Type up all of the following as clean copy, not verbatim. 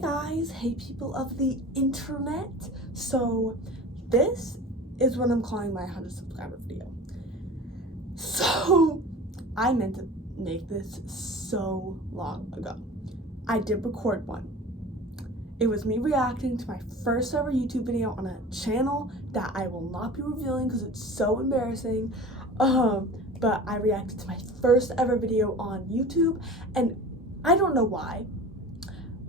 guys, hey people of the internet. So this is what I'm calling my 100 subscriber video. So I meant to make this so long ago. I did record one. It was me reacting to my first ever YouTube video on a channel that I will not be revealing because it's so embarrassing. But I reacted to my first ever video on YouTube, and I don't know why,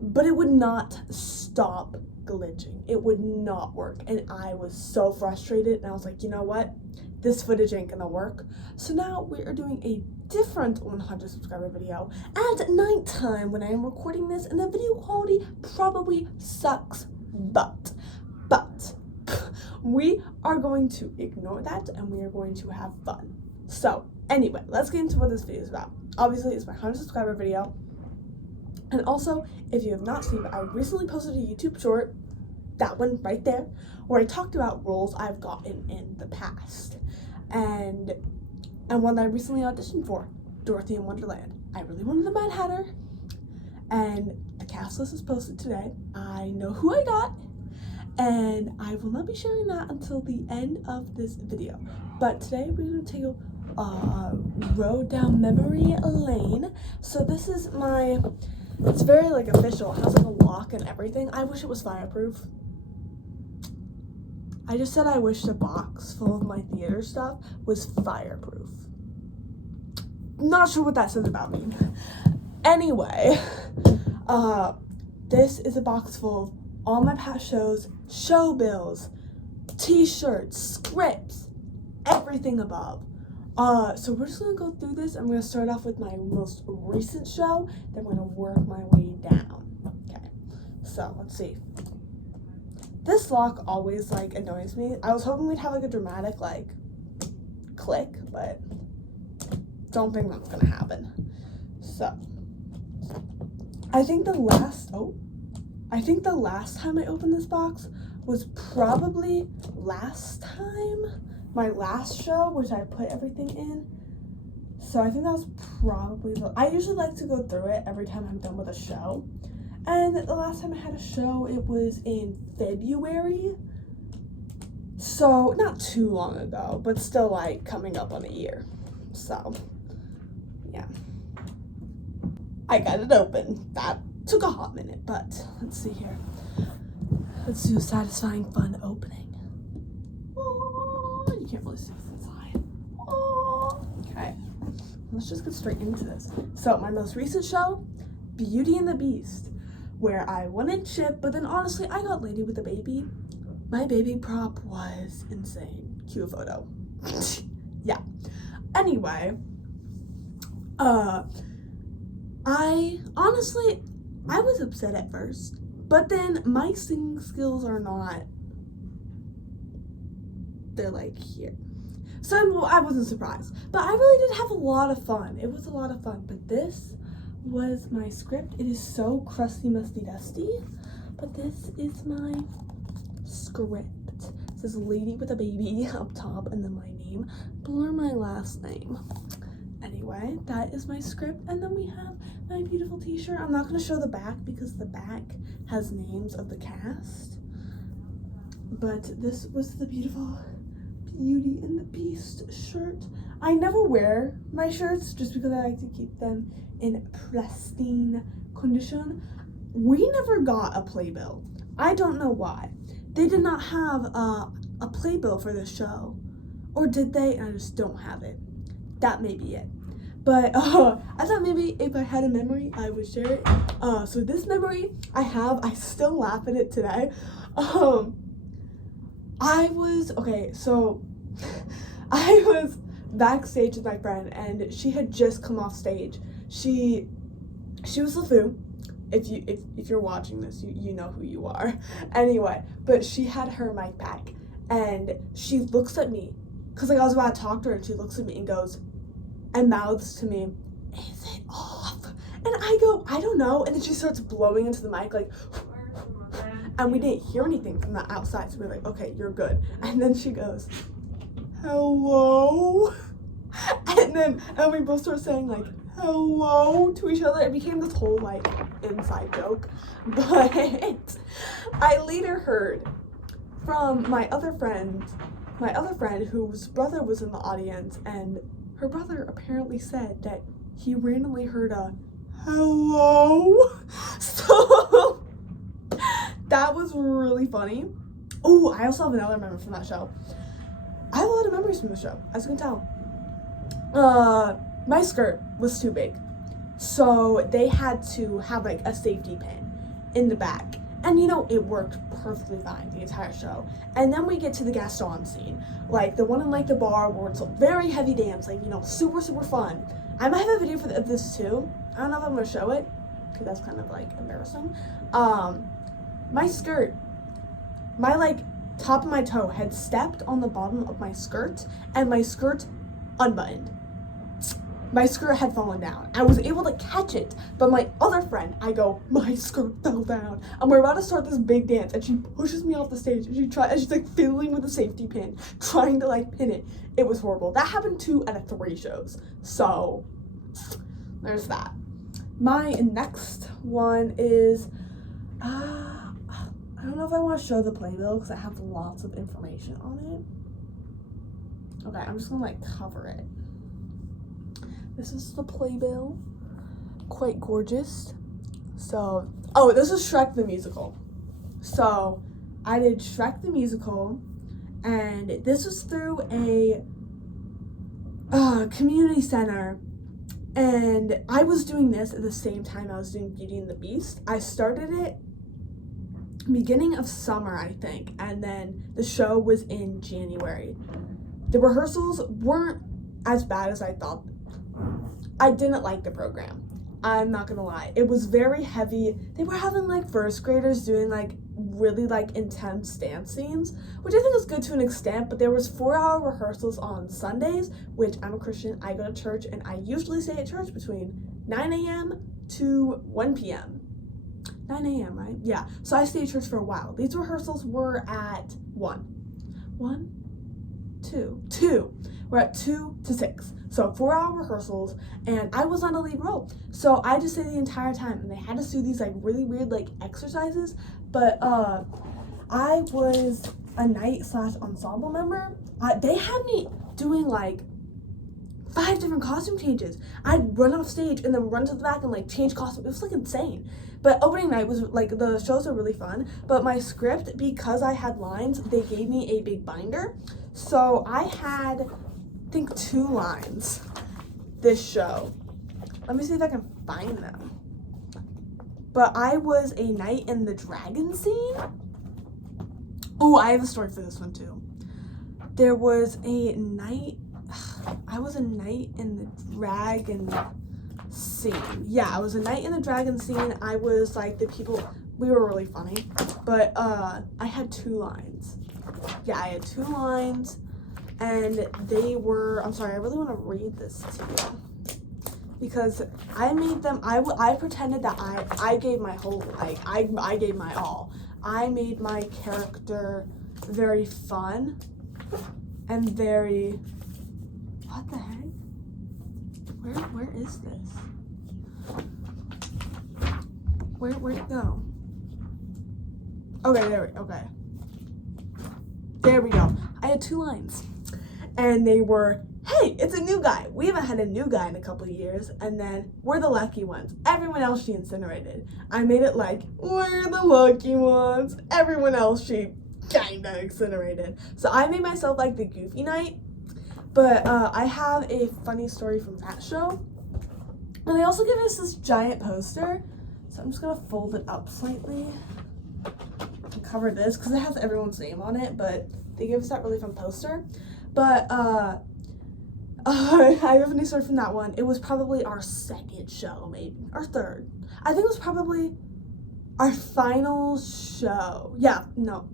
but it would not stop glitching. It would not work, and I was so frustrated, and I was like, you know what? This footage ain't gonna work. So now we are doing a different 100 subscriber video at nighttime when I am recording this, and the video quality probably sucks, but we are going to ignore that and we are going to have fun. So anyway, let's get into what this video is about. Obviously, it's my 100 subscriber video. And also, if you have not seen it, I recently posted a YouTube short, that one right there, where I talked about roles I've gotten in the past. And one that I recently auditioned for, Dorothy in Wonderland. I really wanted the Mad Hatter, and the cast list is posted today. I know who I got, and I will not be sharing that until the end of this video. But today we're going to take a road down memory lane. So this is my, it's very like official. It has like a lock and everything. I wish it was fireproof. I just said I wish the box full of my theater stuff was fireproof. Not sure what that says about me. Anyway, this is a box full of all my past shows, show bills, t-shirts, scripts, everything above. So we're just gonna go through this. I'm gonna start off with my most recent show, then I'm gonna work my way down. Okay, so let's see. This lock always like annoys me. I was hoping we'd have like a dramatic like click, but don't think that's gonna happen. So I think the last time I opened this box was probably my last show, which I put everything in. So I think that was probably I usually like to go through it every time I'm done with a show. And the last time I had a show, it was in February. So not too long ago, but still like coming up on a year. So yeah. I got it open. That took a hot minute, but let's see here. Let's do a satisfying, fun opening. Oh, you can't really see this inside. Oh, okay. Let's just get straight into this. So my most recent show, Beauty and the Beast, where I wanted Chip, but then honestly, I got Lady with a Baby. My baby prop was insane. Cue a photo. Yeah. Anyway, I was upset at first, but then my singing skills are not, they're like here. So I wasn't surprised, but I really did have a lot of fun. It was a lot of fun, but this was my script. It is so crusty, musty, dusty, but this is my script. It says Lady with a Baby up top, and then my name, blur my last name. Anyway, that is my script, and then we have my beautiful t-shirt. I'm not going to show the back because the back has names of the cast, but this was the beautiful Beauty and the Beast shirt. I never wear my shirts just because I like to keep them in pristine condition. We never got a playbill. I don't know why. They did not have a playbill for this show, or did they? I just don't have it. That may be it. But I thought maybe if I had a memory, I would share it. So this memory I still laugh at it today. I was backstage with my friend, and she had just come off stage. She was LeFou. If you're watching this, you know who you are. Anyway, but she had her mic back, and she looks at me, cause like I was about to talk to her, and she looks at me and goes, and mouths to me, "Is it off?" And I go, "I don't know." And then she starts blowing into the mic like, and we didn't hear anything from the outside, so we're like, "Okay, you're good." And then she goes, "Hello?" And we both start saying like, "Hello" to each other. It became this whole like inside joke. But I later heard from my other friend whose brother was in the audience, and her brother apparently said that he randomly heard a hello. So that was really funny. Oh, I also have another memory from that show. I have a lot of memories from the show, as you can tell. My skirt was too big, so they had to have like a safety pin in the back, and you know, it worked perfectly fine the entire show. And then we get to the Gaston scene, like the one in like the bar where it's a very heavy dance, like, you know, super fun. I might have a video of this too. I don't know if I'm gonna show it because that's kind of like embarrassing. My skirt, my like top of my toe had stepped on the bottom of my skirt, and my skirt unbuttoned. My skirt had fallen down. I was able to catch it, but my other friend, I go, my skirt fell down. And we're about to start this big dance, and she pushes me off the stage, and she's like fiddling with the safety pin, trying to like pin it. It was horrible. That happened 2 out of 3 shows. So there's that. My next one is, I don't know if I want to show the playbill because I have lots of information on it. Okay, I'm just gonna like cover it. This is the playbill, quite gorgeous. So, oh, this is Shrek the Musical. So, I did Shrek the Musical, and this was through a community center, and I was doing this at the same time I was doing Beauty and the Beast. I started it beginning of summer, I think, and then the show was in January. The rehearsals weren't as bad as I thought. I didn't like the program. I'm not gonna lie. It was very heavy. They were having like first graders doing like really like intense dance scenes, which I think is good to an extent, but there was 4-hour rehearsals on Sundays, which I'm a Christian, I go to church, and I usually stay at church between 9 a.m. to 1 p.m. 9 a.m., right? Yeah. So I stayed at church for a while. These rehearsals were at 2. We're at 2 to 6. So 4-hour rehearsals, and I was on a lead role. So I just stayed the entire time, and they had us do these like really weird like exercises. But I was a night/ensemble member. They had me doing like 5 different costume changes. I'd run off stage and then run to the back and like change costume. It was like insane. But opening night was like, the shows are really fun. But my script, because I had lines, they gave me a big binder. So I had, I think, 2 lines this show. Let me see if I can find them. But I was a knight in the dragon scene. Oh, I have a story for this one too. There was a knight. I was a knight in the dragon scene. Yeah, I was a knight in the dragon scene. I was like the people. We were really funny. But I had 2 lines. Yeah, I had 2 lines. And they were, I'm sorry, I really want to read this to you. Because I made them, I pretended that I gave my whole, like, I gave my all. I made my character very fun and very, what the heck? Where is this? Where'd it go? Okay, there we go. I had 2 lines. And they were, hey, it's a new guy. We haven't had a new guy in a couple of years. And then, we're the lucky ones. Everyone else she incinerated. I made it like, we're the lucky ones. Everyone else she kinda incinerated. So I made myself like the goofy knight. But I have a funny story from that show. And they also gave us this giant poster. So I'm just gonna fold it up slightly to cover this because it has everyone's name on it. But they gave us that really fun poster. But I have a funny story from that one. It was probably our 2nd show, maybe, or 3rd. I think it was probably our final show. Yeah, no,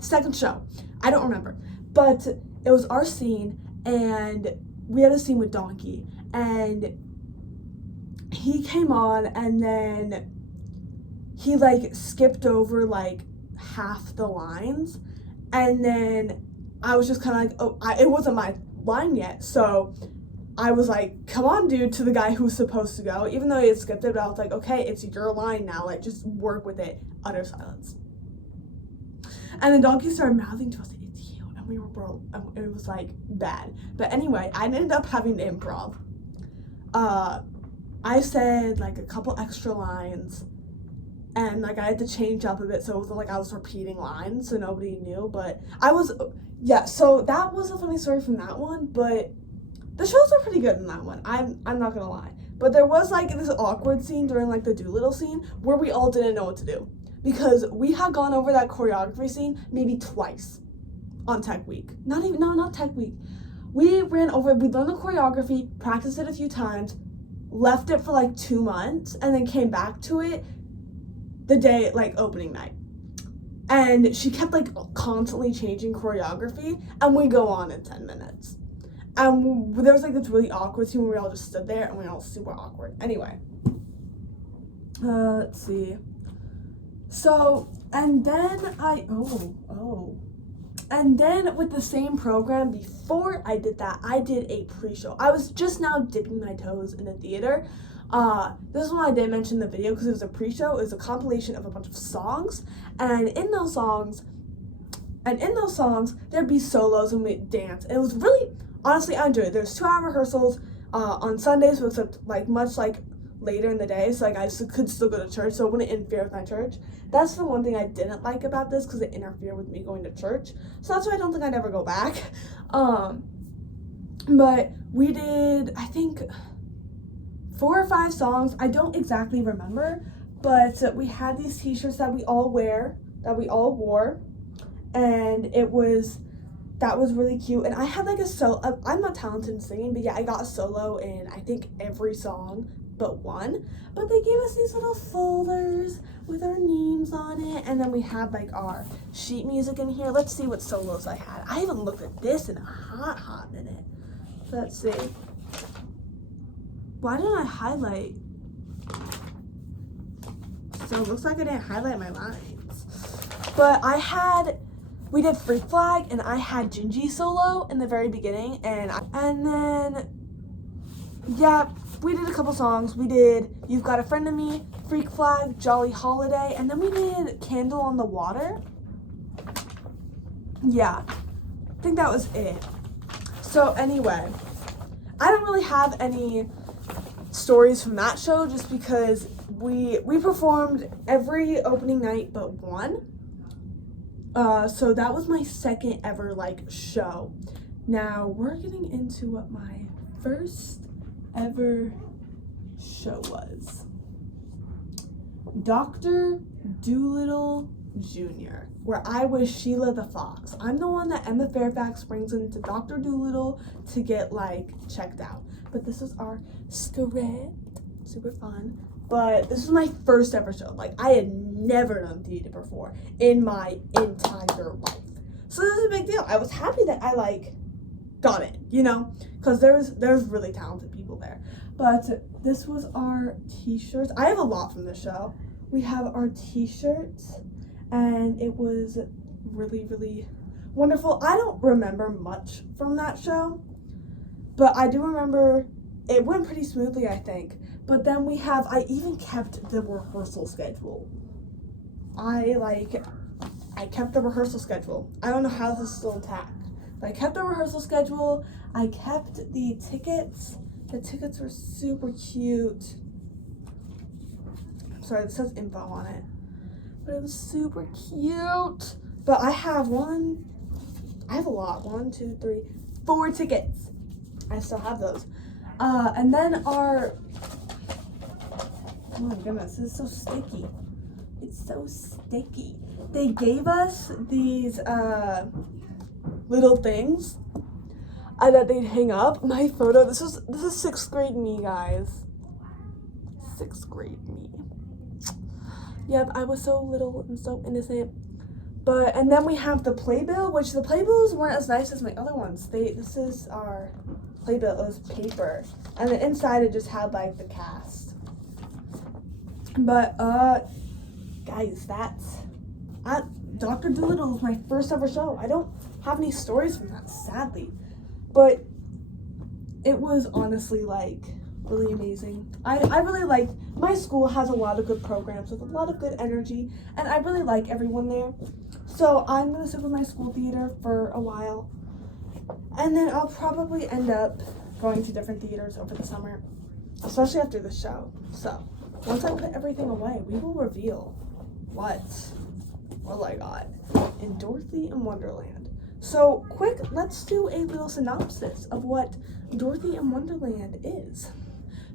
2nd show. I don't remember. But it was our scene, and we had a scene with Donkey, and he came on, and then he like skipped over like half the lines, and then I was just kind of like, oh, it wasn't my line yet, so I was like, come on, dude, to the guy who's supposed to go, even though he had skipped it, but I was like, okay, it's your line now, like, just work with it. Utter silence. And the donkey started mouthing to us, it's you, and we were broke, and it was, like, bad. But anyway, I ended up having to improv. I said, like, a couple extra lines, and, like, I had to change up a bit, so it wasn't like I was repeating lines, so nobody knew, but so that was a funny story from that one, but the shows were pretty good in that one. I'm not gonna lie. But there was like this awkward scene during like the Doolittle scene where we all didn't know what to do. Because we had gone over that choreography scene maybe twice on Tech Week. Not Tech Week. We learned the choreography, practiced it a few times, left it for like 2 months, and then came back to it the day, like, opening night. And she kept like constantly changing choreography, and we go on in 10 minutes. And there was like this really awkward scene where we all just stood there and we were all super awkward. Anyway, let's see. So, and then and then with the same program, before I did that, I did a pre-show. I was just now dipping my toes in the theater. This is one I didn't mention in the video because it was a pre-show. It was a compilation of a bunch of songs, and in those songs, there'd be solos and we'd dance. And it was really, honestly, I enjoyed it. There's 2-hour rehearsals on Sundays, except like much like later in the day, so like I could still go to church, so it wouldn't interfere with my church. That's the one thing I didn't like about this, because it interfered with me going to church. So that's why I don't think I'd ever go back. But we did, I think, 4 or 5 songs. I don't exactly remember, but we had these t-shirts that we all wore, and that was really cute. And I had like I'm not talented in singing, but yeah, I got a solo in I think every song but one. But they gave us these little folders with our names on it, and then we had like our sheet music in here. Let's see what solos I had. I haven't looked at this in a hot minute. Let's see. Why didn't I highlight? So it looks like I didn't highlight my lines. But we did Freak Flag, and I had Gingy solo in the very beginning, and then, yeah, we did a couple songs. We did You've Got a Friend in Me, Freak Flag, Jolly Holiday, and then we did Candle on the Water. Yeah, I think that was it. So anyway, I don't really have any stories from that show, just because we performed every opening night but one. So that was my second ever like show. Now we're getting into what my first ever show was. Dr. Doolittle Jr., where I was Sheila the Fox. I'm the one that Emma Fairfax brings into Dr. Doolittle to get like checked out. But this is our script. Super fun. But this was my first ever show. Like, I had never done theater before in my entire life. So this is a big deal. I was happy that I like got it, you know, because there's really talented people there. But this was our t-shirts. I have a lot from the show. We have our t-shirts, and it was really, really wonderful. I don't remember much from that show, but I do remember it went pretty smoothly, I think. But then I even kept the rehearsal schedule. I kept the rehearsal schedule. I don't know how this is still intact, but I kept the rehearsal schedule. I kept the tickets. The tickets were super cute. I'm sorry, this says info on it, but it was super cute. But I have a lot. 1, 2, 3, 4 tickets. I still have those. And then oh my goodness, this is so sticky. It's so sticky. They gave us these little things that they'd hang up. My photo, this is 6th grade me, guys. 6th grade me. Yep, I was so little and so innocent. And then we have the playbill, which the playbills weren't as nice as my other ones. This is our playbill. It was paper, and the inside it just had like the cast. But guys, Dr. Doolittle was my first ever show. I don't have any stories from that, sadly. But it was honestly like really amazing. I really liked, my school has a lot of good programs with a lot of good energy, and I really like everyone there. So I'm gonna stick with my school theater for a while, and then I'll probably end up going to different theaters over the summer, especially after the show. So once I put everything away, we will reveal what I got in Dorothy in Wonderland. So quick, let's do a little synopsis of what Dorothy in Wonderland is.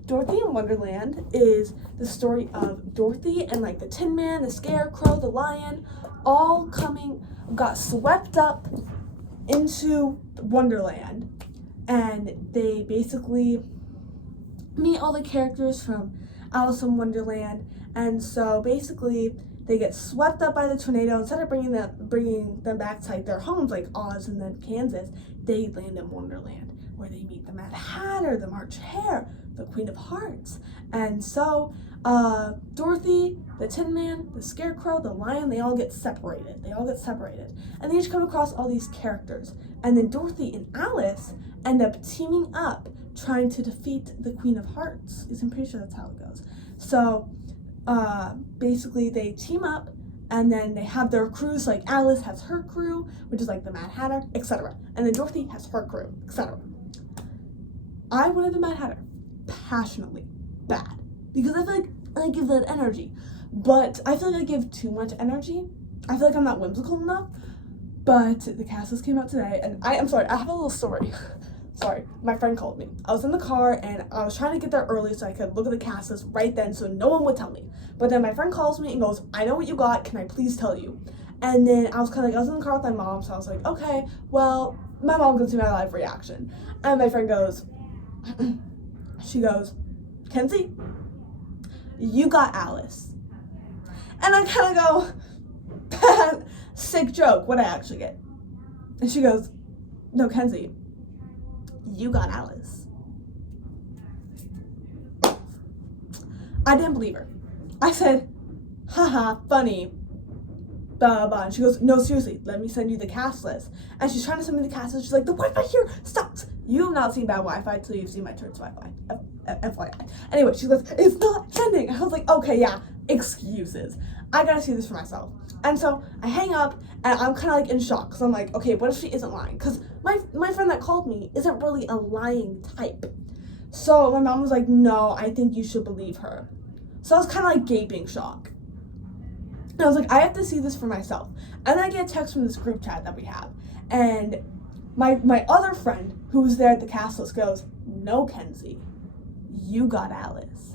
Dorothy in Wonderland is the story of Dorothy and like the Tin Man, the Scarecrow, the Lion, all got swept up into Wonderland, and they basically meet all the characters from Alice in Wonderland. And so basically they get swept up by the tornado. Instead of bringing them back to like their homes like Oz and then Kansas, they land in Wonderland, where they meet the Mad Hatter, the March Hare, the Queen of Hearts. And so Dorothy, the Tin Man, the Scarecrow, the Lion, they all get separated. And they each come across all these characters. And then Dorothy and Alice end up teaming up trying to defeat the Queen of Hearts. I'm pretty sure that's how it goes. So basically they team up, and then they have their crews. Like Alice has her crew, which is like the Mad Hatter, etc. And then Dorothy has her crew, etc. I wanted the Mad Hatter passionately bad, because I feel like I give that energy, but I feel like I give too much energy. I feel like I'm not whimsical enough. But the cast list came out today, and I'm sorry, I have a little story. Sorry, my friend called me. I was in the car, and I was trying to get there early so I could look at the cast list right then so no one would tell me. But then my friend calls me and goes, I know what you got, can I please tell you? And then I was kind of like, I was in the car with my mom, so I was like, okay, well, my mom can see my live reaction. And my friend goes, she goes, Kenzie, you got Alice. And I kind of go, sick joke, what'd I actually get? And she goes, no, Kenzie, you got Alice. I didn't believe her. I said, haha, funny, blah, blah, blah. And she goes, no, seriously, let me send you the cast list. And she's trying to send me the cast list. She's like, the Wi-Fi here sucks. You have not seen bad Wi-Fi till you've seen my church Wi-Fi. FYI. Anyway, she goes, it's not sending. And I was like, okay, yeah, excuses. I gotta see this for myself. And so I hang up, and I'm kind of like in shock, because I'm like, okay, what if she isn't lying? Because my friend that called me isn't really a lying type. So my mom was like, no, I think you should believe her. So I was kind of like gaping shock. And I was like, I have to see this for myself. And then I get a text from this group chat that we have. And my other friend who was there at the cast list goes, no, Kenzie, you got Alice.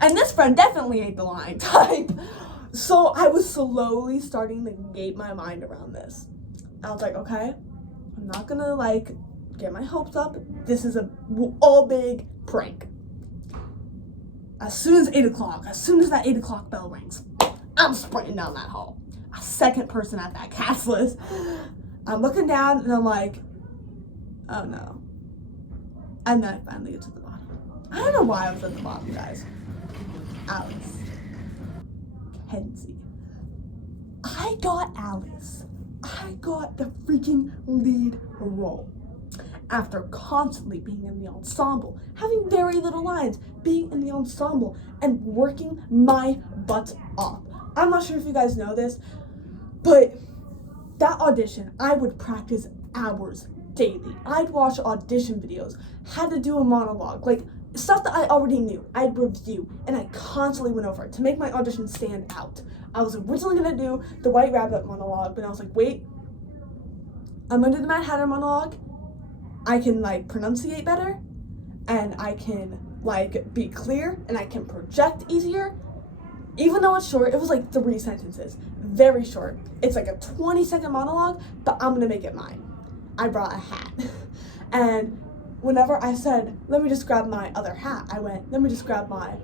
And this friend definitely ain't the lying type. So I was slowly starting to gape my mind around this. I was like, okay, I'm not gonna like get my hopes up. This is a all big prank. As soon as that 8 o'clock bell rings, I'm sprinting down that hall. A second person at that cast list. I'm looking down and I'm like, oh no. And then I finally get to the bottom. I don't know why I was at the bottom, guys. Alice. Kenzie. I got Alice. I got the freaking lead role. After constantly being in the ensemble, having very little lines, being in the ensemble, and working my butt off. I'm not sure if you guys know this, but that audition, I would practice hours daily. I'd watch audition videos, had to do a monologue, like stuff that I already knew, I'd review, and I constantly went over it to make my audition stand out. I was originally gonna do the White Rabbit monologue, but I was like, wait, I'm gonna do the Mad Hatter monologue. I can like pronunciate better, and I can like be clear, and I can project easier. Even though it's short, it was like 3 sentences, very short. It's like a 20-second monologue, but I'm gonna make it mine. I brought a hat, and whenever I said, let me just grab my other hat, I went, let me just grab my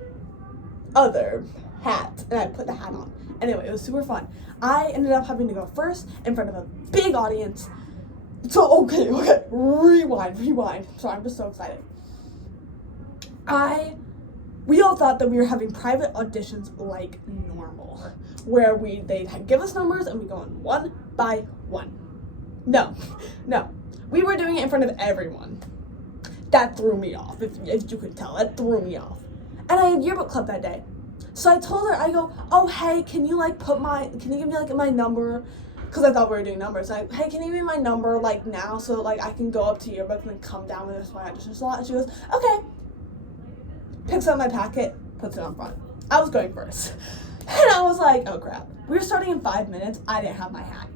other hat, and I put the hat on. Anyway, it was super fun. I ended up having to go first in front of a big audience. So, okay, rewind. Sorry, I'm just so excited. We all thought that we were having private auditions like normal, where they'd give us numbers and we go on one by one. No. We were doing it in front of everyone. That threw me off, if you could tell. That threw me off. And I had yearbook club that day. So I told her, I go, oh, hey, can you give me like my number? Because I thought we were doing numbers. Hey, can you give me my number like now so like I can go up to yearbook and then come down with this my audition slot? And she goes, okay. Picks up my packet, puts it on front. I was going first. And I was like, oh crap. We were starting in 5 minutes. I didn't have my hat.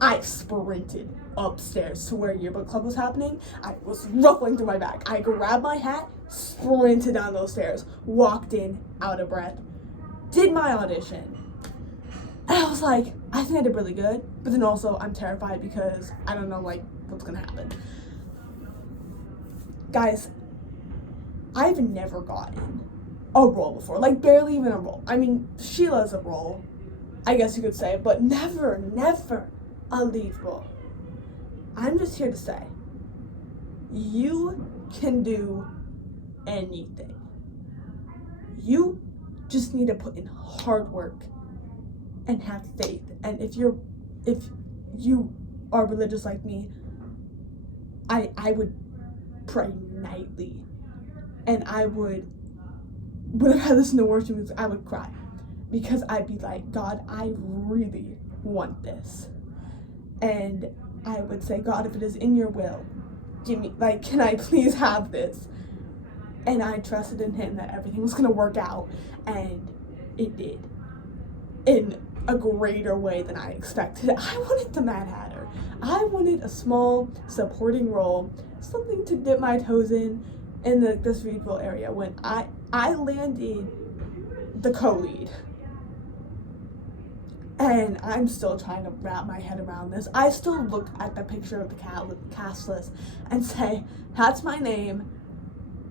I sprinted upstairs to where yearbook club was happening. I was ruffling through my bag. I grabbed my hat, sprinted down those stairs, walked in, out of breath, did my audition. And I was like, I think I did really good, but then also I'm terrified because I don't know like what's gonna happen. Guys, I've never gotten a role before, like barely even a role. I mean, Sheila's a role, I guess you could say, but never a lead role. I'm just here to say, you can do anything. You just need to put in hard work and have faith. And if you are religious like me, I would pray nightly, and I would, when I listen to worship music, I would cry, because I'd be like, God, I really want this. And I would say, God, if it is in your will, give me, like, can I please have this? And I trusted in him that everything was gonna work out, and it did. In a greater way than I expected. I wanted the Mad Hatter. I wanted a small supporting role, something to dip my toes in the cerebral area when I landed the co-lead. And I'm still trying to wrap my head around this. I still look at the picture of the cast list and say, that's my name,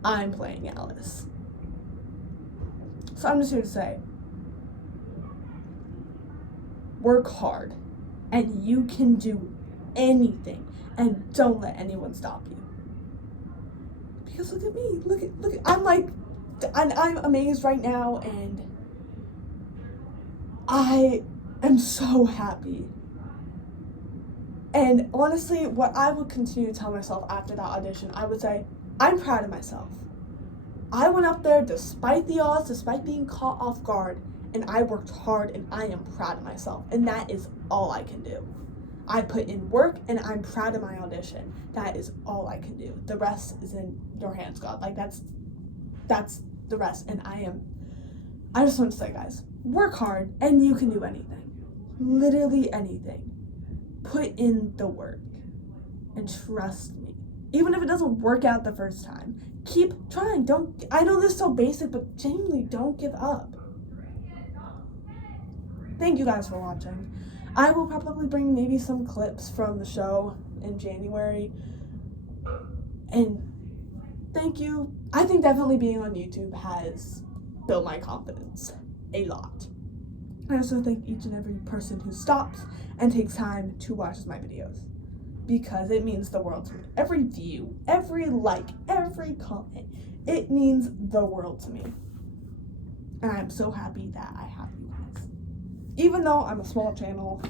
I'm playing Alice. So I'm just here to say, work hard, and you can do anything, and don't let anyone stop you. Because look at me, look at, I'm amazed right now, and I am so happy. And honestly, what I would continue to tell myself after that audition, I would say, I'm proud of myself. I went up there despite the odds, despite being caught off guard, and I worked hard, and I am proud of myself. And that is all I can do. I put in work, and I'm proud of my audition. That is all I can do. The rest is in your hands, God. Like, that's the rest. And I just want to say, guys, work hard, and you can do anything. Literally anything. Put in the work, and trust me. Even if it doesn't work out the first time, keep trying. I know this is so basic, but genuinely don't give up. Thank you guys for watching. I will probably bring maybe some clips from the show in January. And thank you. I think definitely being on YouTube has built my confidence a lot. I also thank each and every person who stops and takes time to watch my videos, because it means the world to me. Every view, every like, every comment, it means the world to me. And I'm so happy that I have you guys. Even though I'm a small channel,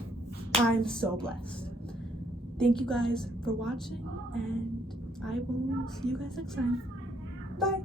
I'm so blessed. Thank you guys for watching, and I will see you guys next time. Bye.